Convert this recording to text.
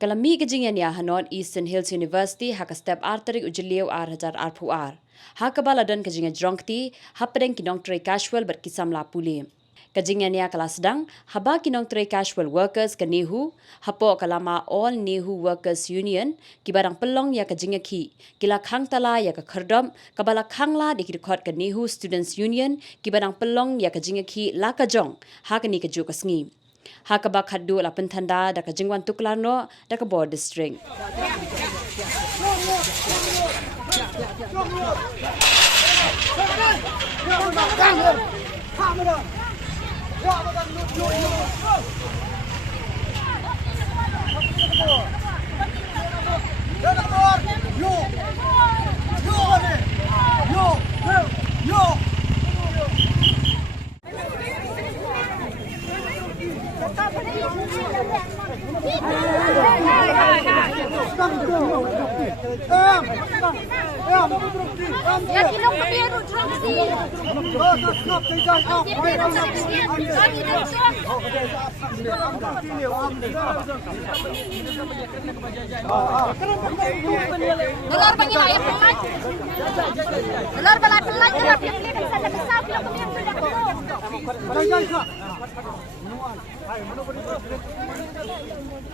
Kalami ke Jingiakhih Hanon Eastern Hills University haka step arterik ujeliu ar puar. Haka baladan ke Jingiakhih Jongti Hapdeng ki Nongtrei casual berkisam la Pule. Ke Jingiakhih kelas sedang haba ki Nongtrei casual workers ke Nehu hapo kalama all Nehu workers union ki barang pelong ya ke Jingiakhih kila khang tala ya ke kherdom kabala khangla di rekod ke Nehu students union ki barang pelong ya ke Jingiakhih la ka jong haka ni ke ju ke sengi. Haka bak hadu la pentanda da ka jingwan tuklarno da ka board district. Telur bagi ayam pelan. Telur balai pelan kerap yang beli bisa ada besar kilo kemudian sudah penuh.